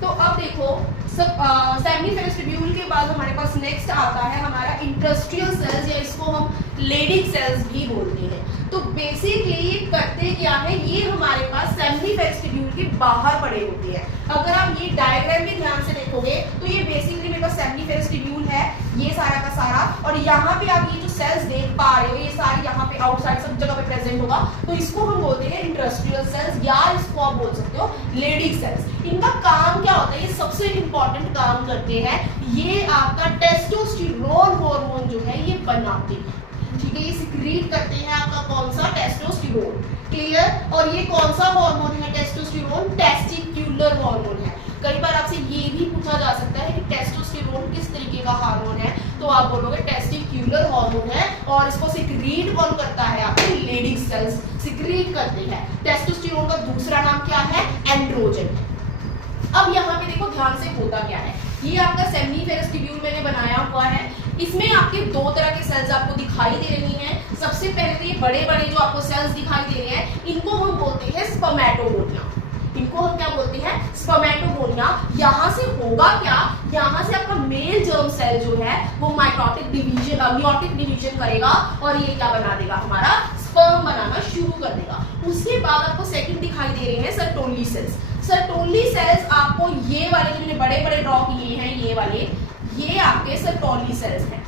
तो अब देखो सेमिनिफेरस ट्यूब्यूल के बाद हमारे पास नेक्स्ट आता है हमारा इंडस्ट्रियल सेल्स, या इसको हम लेडिक सेल्स भी बोलते हैं। तो बेसिकली ये करते क्या है, ये हमारे पास सेमिनिफेरस ट्यूब्यूल के बाहर पड़े होते हैं। अगर आप ये डायग्राम भी ध्यान से देखोगे तो ये बेसिकली मेरे पास सेमिनिफेरस ट्यूब्यूल है, ये सारा का सारा, और यहाँ पे आप ये जो सेल्स देख पा रहे हो ये सारी यहाँ पे आउटसाइड सब जगह पे प्रेजेंट होगा, तो इसको हम बोलते हैं इंडस्ट्रियल सेल्स, या इसको आप बोल सकते हो लेडिक सेल्स। इनका काम क्या होता है, ये सबसे इंपॉर्टेंट काम करते हैं, ये आपका टेस्टोस्टेरोन हार्मोन जो है ये बनाते हैं, ठीक है, ये सिक्रीट करते हैं आपका कौन सा, टेस्टोस्टेरोन, क्लियर। और ये कौन सा हार्मोन है टेस्टोस्टेरोन, टेस्टिक्युलर हार्मोन है। कई बार आपसे ये भी पूछा जा सकता है कि टेस्टोस्टेरोन किस तरीके का हार्मोन है, तो आप बोलोगे टेस्टिक्युलर हार्मोन है, और इसको सिक्रीट कौन करता है, आपके लेडिक सेल्स सिक्रीट करते हैं। टेस्टोस्टेरोन का दूसरा नाम क्या है, एंड्रोजन है। अब यहाँ पे देखो ध्यान से होता क्या है, ये आपका सेमिनिफेरस ट्यूब्यूल मैंने बनाया हुआ है, इसमें आपके दो तरह के सेल्स आपको दिखाई दे रही हैं। सबसे पहले तो ये बड़े बड़े जो आपको सेल्स दिखाई दे रहे हैं इनको हम बोलते हैं स्पर्मेटोगोनिया, इनको हम क्या बोलते हैं, स्पर्मेटोगोनिया। यहाँ से होगा क्या, यहाँ से आपका मेल जर्म सेल जो है वो माइटोटिक डिवीजन करेगा, और ये क्या बना देगा, हमारा स्पर्म बनाना शुरू कर देगा। उसके बाद आपको सेकंड दिखाई दे रहे हैं सर्टोनली सेल्स। सर्टोनली सेल्स आपको ये वाले जो मैंने बड़े बड़े ड्रॉ किए हैं, ये वाले, ये आपके सर्टोनली सेल्स हैं,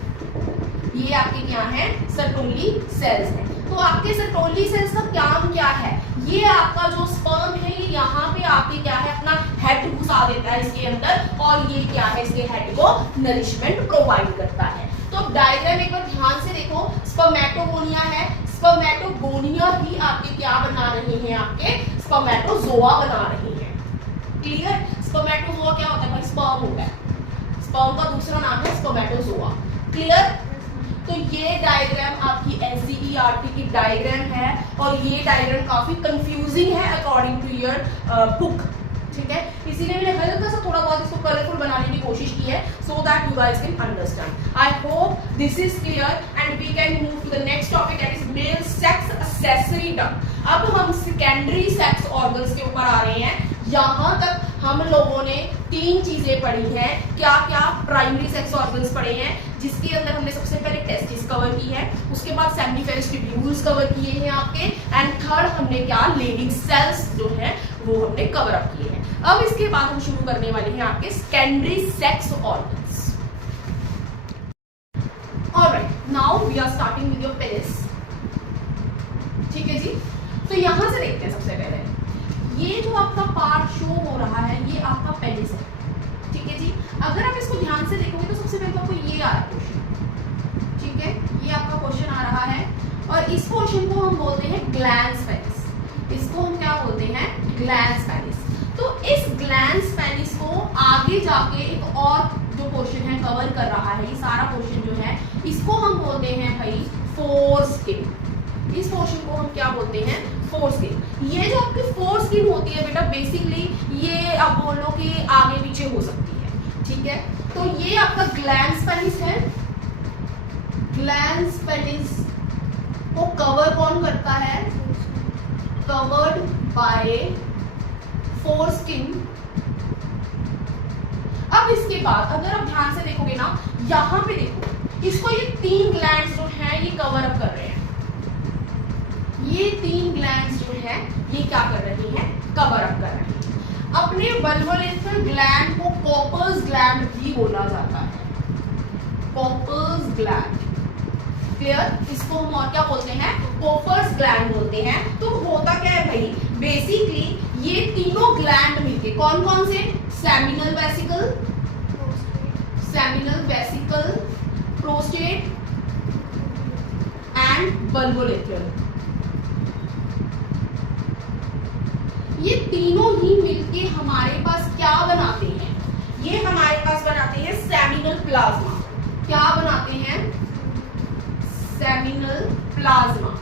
ये आपके क्या हैं, सर्टोनली सेल्स हैं। तो आपके सर्टोनली सेल्स का काम क्या है, ये आपका जो स्पर्म है ये यहाँ पे आपके क्या है, अपना हेड घुसा देता है इसके अंदर, और ये क्या है, इसके हेड को नरिशमेंट प्रोवाइड करता है। तो अब डायग्राम एक बार ध्यान से देखो, स्पर्मेटोगोनिया है, स्पर्मेटोगोनिया ही आपके क्या बना रहे हैं, आपके स्पर्मेटोजोआ बना रहे हैं, क्लियर। स्पर्मेटोजोआ क्या होता है भाई, स्पर्म होता है, स्पर्म का दूसरा नाम है स्पर्मेटोजोआ, क्लियर। तो ये डायग्राम आपकी एनसीईआरटी की डायग्राम है, और ये डायग्राम काफी कंफ्यूजिंग है अकॉर्डिंग टू योर बुक, ठीक है, इसीलिए मैंने हल्का सा थोड़ा बहुत इसको कलरफुल बनाने की कोशिश की है, so that you guys can understand. I hope this is clear and we can move to the next topic, that is male sex accessory duct. अब हम सेकेंडरी सेक्स ऑर्गन्स के ऊपर आ रहे हैं। यहाँ तक हम लोगों ने तीन चीजें पढ़ी हैं, क्या क्या, प्राइमरी सेक्स ऑर्गन्स पढ़े हैं, जिसके अंदर हमने सबसे पहले टेस्टिस कवर की है, उसके बाद सेमिनिफेरस ट्यूब्यूल्स कवर किए हैं आपके, एंड थर्ड हमने क्या, लेडिक सेल्स जो है वो हमने कवर अप किए हैं। अब इसके बाद हम शुरू करने वाले हैं आपके secondary sex organs. Alright, now we are starting with your penis, ठीक है जी। तो यहां से देखते हैं, सबसे पहले ये जो आपका पार्ट शो हो रहा है ये आपका पेनिस है, ठीक है जी। अगर आप इसको ध्यान से देखोगे तो सबसे पहले तो आपको ये आ रहा है क्वेश्चन, ठीक है, ये आपका क्वेश्चन आ रहा है, और इस क्वेश्चन को हम बोलते हैं ग्लैंस पेनिस, इसको हम क्या बोलते हैं, ग्लैंस पेनिस। तो इस ग्लैंस पेनिस को आगे जाके एक और जो क्वेश्चन है कवर कर रहा है, ये सारा क्वेश्चन जो है इसको हम बोलते हैं भाई फोरस्किन। इस पोर्शन को हम क्या बोलते हैं, फोरस्किन। ये जो आपकी फोरस्किन होती है बेटा, बेसिकली ये आप बोलो कि आगे पीछे हो सकती है, ठीक है। तो ये आपका ग्लैंस पेनिस है, ग्लैंस पेनिस को कवर कौन करता है, कवर्ड बाय फोरस्किन। अब इसके बाद अगर आप ध्यान से देखोगे ना, यहां पे देखो, इसको ये तीन ग्लैंड्स जो है ये कवर अप कर रहे हैं, ये तीन ग्लैंड्स जो है ये क्या कर रही हैं, कवर अप कर रही हैं। अपने वल्वोलेटरल ग्लैंड को कॉपर्स ग्लैंड भी बोला जाता है, कॉपर्स ग्लैंड, क्लियर। इसको हम और क्या बोलते हैं, कॉपर्स ग्लैंड बोलते हैं। तो होता क्या है भाई, बेसिकली ये तीनों ग्लैंड मिलके कौन कौन से, seminal vesicle, seminal vesicle, prostate and वल्वोलेटरल, ये तीनों ही मिलके हमारे पास क्या बनाते हैं, ये हमारे पास बनाते हैं सेमिनल प्लाज्मा। क्या बनाते हैं, सेमिनल प्लाज्मा।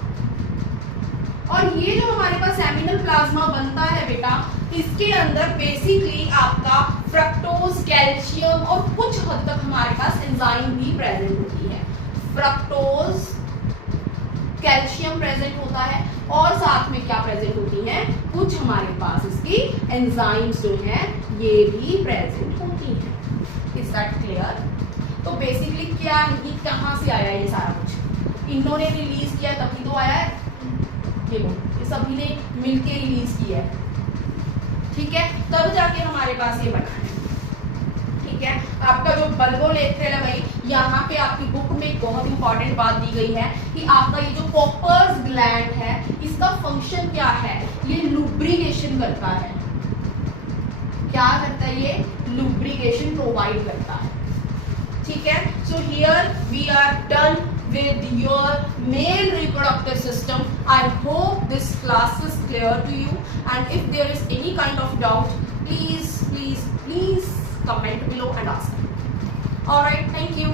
और ये जो हमारे पास सेमिनल प्लाज्मा बनता है बेटा, इसके अंदर बेसिकली आपका फ्रक्टोज, कैल्शियम और कुछ हद तक हमारे पास एंजाइम भी प्रेजेंट होती है। फ्रक्टोज, कैल्शियम प्रेजेंट होता है, और साथ में क्या प्रेजेंट होती है, कुछ हमारे पास इसकी एंजाइम्स जो हैं ये ये भी प्रेजेंट होती हैं। Is that clear? तो बेसिकली क्या है, ये कहाँ से आया ये सारा कुछ? इन्होंने रिलीज किया तभी तो आया है, ये सभी ने मिलके रिलीज किया है, ठीक है, तब जाके हमारे पास ये बना है, ठीक है। आपका जो बल्बोलेट्रल है भाई, यहाँ पे आपकी बुक में एक बहुत इंपॉर्टेंट बात दी गई है कि आपका ये जो कॉपर्स ग्लैंड है, इसका फंक्शन क्या है? ये लुब्रिकेशन करता है। क्या करता है ये? लुब्रिकेशन प्रोवाइड करता है, ठीक है। So here we are done with your male reproductive system. I hope this class is clear to you, and if there is any kind of doubt, please comment below and ask. All right, thank you.